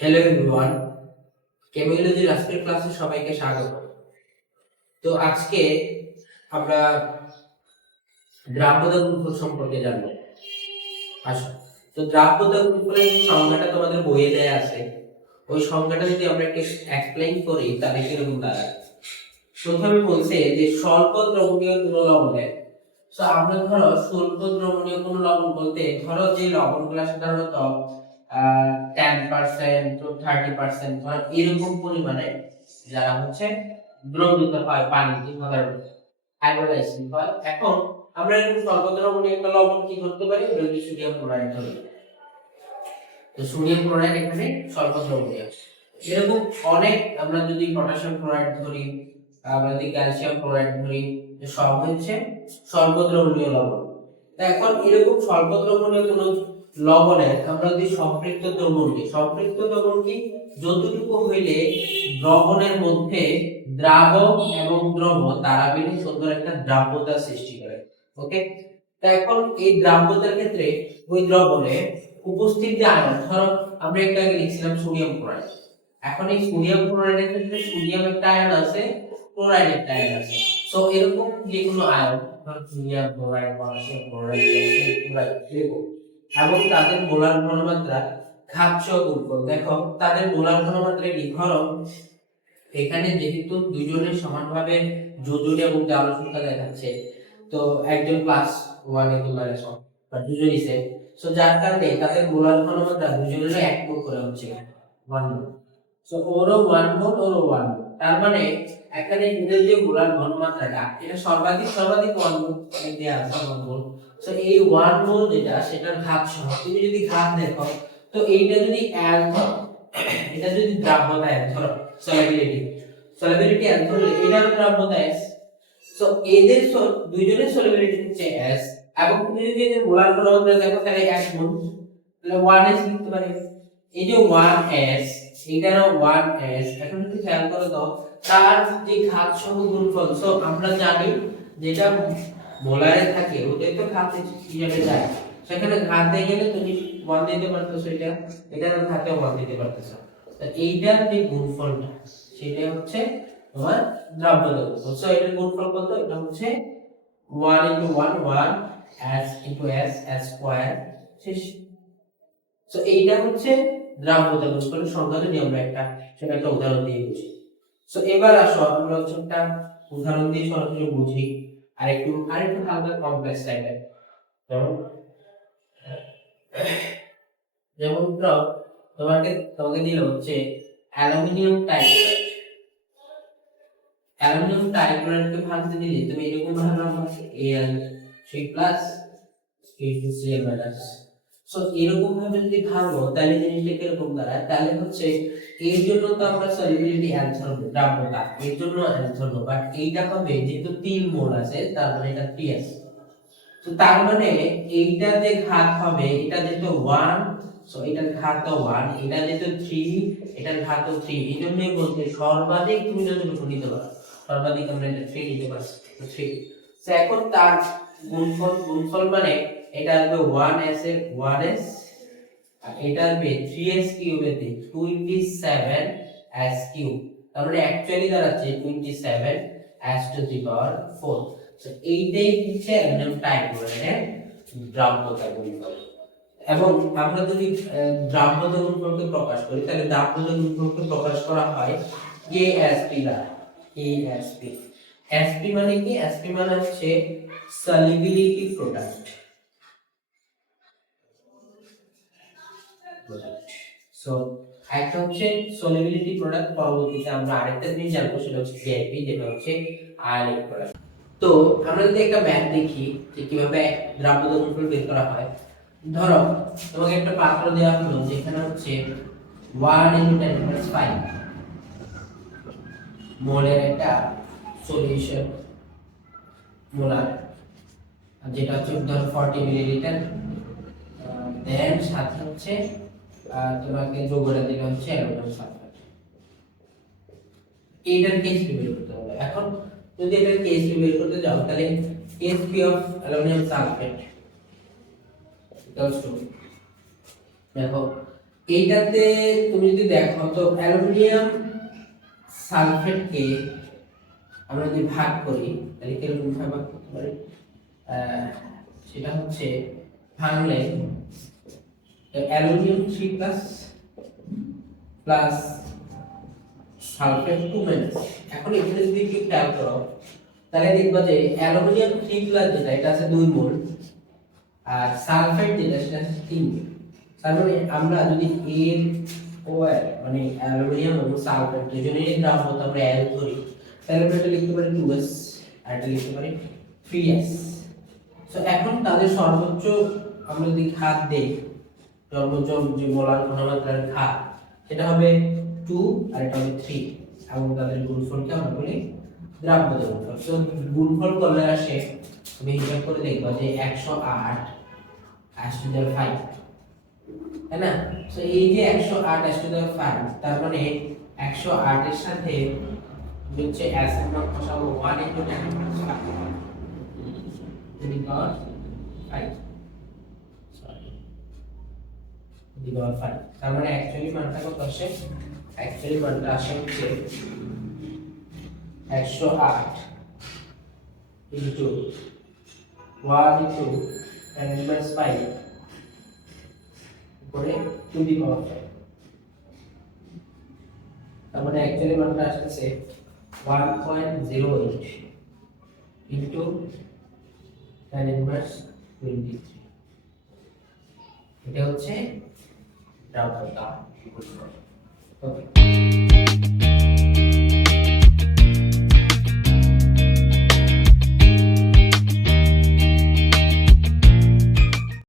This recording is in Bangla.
হ্যালো এভরিওয়ান, কেমিওলজির আজকের ক্লাসে সবাইকে স্বাগত। তো আজকে আমরা দ্রাব্যতা গুণফল সম্পর্কে জানবো। আসো, তো দ্রাব্যতা গুণফলের যে সংজ্ঞাটা তোমাদের বইয়ে দেয়া আছে, ওই সংজ্ঞাটা যদি আমরা একটু এক্সপ্লেইন করি তাহলে কিরকম দাঁড়ায়। প্রথমে বলছে যে স্বল্প দ্রবণীয় কোন লবণের, তো আমরা ধরো স্বল্প দ্রবণীয় কোন লবণ বলতে ধরো যে লবণগুলো সাধারণত 10% to 30% ধরো এরকম পরিমাণে যারা হচ্ছে দ্রবীভূত হয় পানিতে সাধারণত হাইড্রোলাইসিস হয়। এখন আমরা এরকম স্বল্প দ্রবণীয় একটা লবণ কি করতে পারি, সোডিয়াম ক্লোরাইড ধরি। তো সোডিয়াম ক্লোরাইড এখানে স্বল্প দ্রবণীয়। এরকম অনেক, আমরা যদি পটাশিয়াম ক্লোরাইড ধরি, আমরা যদি ক্যালসিয়াম ক্লোরাইড ধরি, সব হচ্ছে স্বল্প দ্রবণীয় লবণ। তো এখন এরকম স্বল্প দ্রবণীয় কোন লবণের আমরা যদি সম্পৃক্ত দ্রবণ কি যতটুকু হইলে দ্রবণের মধ্যে দ্রাবক এবং দ্রব তারা মিলে সুন্দর একটা দ্রাব্যতা সৃষ্টি করে। ওকে, তো এখন এই দ্রাব্যতার ক্ষেত্রে ওই দ্রবণে উপস্থিত যে আয়ন, ধরো আমরা একটু আগে লিখছিলাম সোডিয়াম ক্লোরাইড। এখন এই সোডিয়াম ক্লোরাইডের ক্ষেত্রে সোডিয়াম একটা আয়ন আছে, ক্লোরাইড একটা আয়ন আছে। সো এরকম যে কোনো আয়ন, ধরো sodium chloride, potassium chloride, calcium chloride এরকম, এবং তাদের মোলার ঘনমাত্রা ঘাত গুণফল। দেখো তাদের মোলার ঘনমাত্রা কি, ধরো এখানে যেহেতু দুজনের সমানভাবে যোজনী এবং দেওয়াল সংখ্যা দেখাচ্ছে, তো একজন প্লাস ওয়ান একজন মাইনাস ওয়ান বা দুজনই সেম, সো যার কারণে তাদের মোলার ঘনমাত্রা দুজনের এক মোল করে হচ্ছে ওয়ান মোল। সো ওরও ওয়ান মোল, ওরও ওয়ান মোল, তার মানে এখানে এদের যে মোলার ঘনমাত্রাটা এটা সর্বাধিক ওয়ান মোল দেয়া আছে, ওয়ান মোল। সো এই ওয়ান মোল যেটা, সেটার ঘাত সহ তুমি যদি ঘাত দেখো, তো এইটা যদি এক ধরো, এটা যদি দ্রাব্যতা এক ধরো, সলিবিলিটি এক ধরলে এটার দ্রাব্যতা s, সো এদের দুইজনের সলিবিলিটি হচ্ছে s, এবং তুমি যদি এদের মোলার ঘনমাত্রা দেখো তাহলে এক মোল, তাহলে 1s লিখতে পারি। এই যে 1s, এটারও 1s, এখন যদি খেয়াল করে দাও তার যে ঘাত সহ গুণফল, সো আমরা জানি যেটা মোলারে থাকে ওদের তো ঘাতে কিভাবে যায়, সেখানে ঘাত দিয়ে গেলে তুমি 1 দিতে পারতেছো, এটার ঘাতে 1 দিতে পারতেছো। তো এইটার যে গুণফলটা সেটা হচ্ছে তোমার দ্রাব্যতা গুণফল। সো এটার গুণফল কত, এটা হচ্ছে 1 into 1 1 s into s s square শেষ। সো এইটা হচ্ছে দ্রাব্যতা গুণফলের সংজ্ঞা, যদি আমরা সেটা একটা উদাহরণ দিয়ে বুঝি। সো এবার আসো আমরা হচ্ছে একটা উদাহরণ দিয়ে সরাসরি বুঝি, আরেকটু হালকা কমপ্লেক্স টাইপের। যেমন যেমন তোমাকে দিল হচ্ছে অ্যালুমিনিয়াম টাইক্লোরাইড। অ্যালুমিনিয়াম টাইক্লোরাইডকে ভাঙতে দিলে তুমি এরকম ভাবে ভাঙবে Al3+ H2Cl-। সো এরকম ভাবে যদি ভাঙো তাহলে জিনিসটা কিরকম দাঁড়ায়, তাহলে হচ্ছে এর জন্য তো আমরা সলিবিলিটি L ধরবো, দ্রাব্যতা এর জন্য L ধরবো, বাট এইটা হবে যেহেতু 3 মোল আছে তার মানে এটা 3s। তো তার মানে এইটা যে ঘাত হবে, এটা যেহেতু 1, সো এটার ঘাত 1, এটা যেহেতু 3, এটার ঘাত 3, এইজন্যই বলতে সর্বাধিক তুমি যতটুকু নিতে পারো, সর্বাধিক আমরা এটা 3 নিতে পারছি, তো 3। সো এখন তার গুণফল মানে এটা আসবে 1s এর 1s, আর এটা আসবে 3s কিউবের 27s কিউব, তার মানে অ্যাকচুয়ালি দাঁড়াচ্ছে 27s to the power 4। So এইটাই হচ্ছে অ্যালুমিনিয়াম টাইক্লোরাইডের দ্রাব্যতা গুণফল। এবং আমরা যদি দ্রাব্যতা গুণফলকে প্রকাশ করি, তাহলে দ্রাব্যতা গুণফলকে প্রকাশ করা হয় KSP দ্বারা। KSP, SP মানে কি, SP মানে হচ্ছে সলিবিলিটি প্রোডাক্ট। সো একটা হচ্ছে সলিবিলিটি প্রোডাক্ট, পরবর্তীতে আমরা আরেকটা জিনিস জানবো, সেটা হচ্ছে KIP, যেটা হচ্ছে আয়নিক প্রোডাক্ট। তো আমরা যদি একটা ম্যাথ দেখি যে কিভাবে দ্রাব্যতা গুণফল বের করা হয়। ধরো তোমাকে একটা পাত্র দেওয়া হলো যেখানে হচ্ছে 1 × 10⁵ মোলের একটা সলিউশন, মোলার, যেটা হচ্ছে ধর 40 মিলিলিটার, দেন সাথে হচ্ছে তোমাকে যোগটা দিলে হচ্ছে অ্যালুমিনিয়াম সালফেট। এইটার কেসপি বের করতে হবে। এখন যদি এটার কেসপি বের করতে যাও, তাহলে Ksp of aluminium sulphate equals to, দেখো এইটাতে তুমি যদি দেখো তো অ্যালুমিনিয়াম সালফেটকে আমরা যদি ভাগ করি তাহলে কিরকম ভাগ করতে পারি, সেটা হচ্ছে ভাঙলে aluminium 3 plus plus sulphate 2 minus. এখন এখানে যদি একটু খেয়াল করো তাহলে দেখবা যে অ্যালুমিনিয়াম 3 প্লাস যেটা এটা আছে 2 মোল, আর সালফেট যেটা সেটা আছে 3 মোল। তার মানে আমরা যদি এর ও মানে অ্যালুমিনিয়াম এবং সালফেট দুজনেরই দ্রাবকতা আমরা অ্যাল ধরি তাহলে আমরা এটা লিখতে পারি 2s আর এটা লিখতে পারি 3s। সো এখন তাদের সর্বোচ্চ আমরা যদি ঘাত দেই, সর্বোচ্চ যে মোলার ঘনমাত্রার ঘাত সেটা হবে 2 আর এটা হবে 3 এবং তাদের গুণফলকে আমরা বলি দ্রাব্যতা গুণফল। সো গুণফল করলে আসে, তুমি হিসাব করে দেখবা যে 108 5, তাই না? সো এই যে 108 5 তার মানে 108 এর সাথে হচ্ছে s এর মান বসাবো 1 * 10 to the power 5, sorry to the power 5। তার মানে অ্যাকচুয়ালি মানটা কত আসে? অ্যাকচুয়ালি মানটা আসে হচ্ছে 108 into 1 into 10⁻⁵ করে টু দি পাওয়ার 5। তার মানে অ্যাকচুয়ালি মানটা আসছে 1.08 into 10⁻23। এটা হচ্ছে দ্রাবকতা। ওকে।